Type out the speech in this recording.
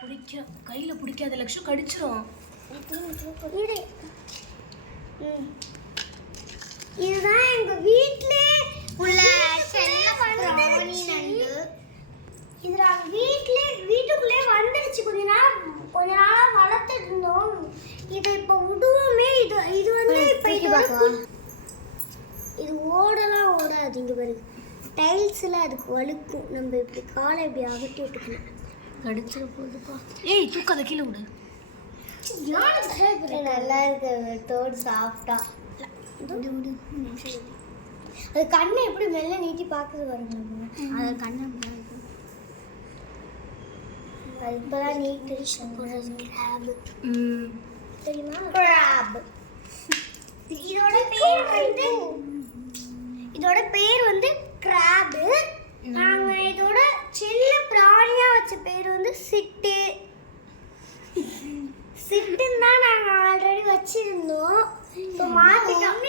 பிடிக்க கையில பிடிக்காத லட்சம் கடிச்சிரும். இதுதான் எங்க வீட்ல உள்ள செல்ல பிராணி நண்டு இது நாங்க வீட்ல வீட்டுக்குள்ளே வந்துருச்சு. கொஞ்ச நாள் கொஞ்ச நாளா வளர்த்துட்டு இருந்தோம் இது இப்ப விடுவோமே இது இது வந்து இப்ப இதோட இது ஓடலாம் ஓடாது இங்க பாருங்க. டைல்ஸ்ல அதுக்கு வழுக்கும். நம்ம இப்படி காலை இப்படி அகட்டி விட்டுக்கணும். கடிச்சிட போகுதுப்பா. ஏய் தூக்காத கீழே விடு. நல்லா இருக்கு. தோடு சாப்பிட்டா அது கண்ணை எப்படி மெல்ல நீட்டி பார்க்குது பாருங்க. அது கண்ணை. அது இப்பதான் நீட்டு தெரியுமா? இதோட பேர் வந்து இதோட பேர் வந்து கிராபு நாங்க இதோட சின்ன பிராணியா வச்ச பேர் வந்து சிட்டு. சிட்டுன்னு தான் நாங்க ஆல்ரெடி வச்சிருந்தோம். இப்போ மாத்திட்டோம்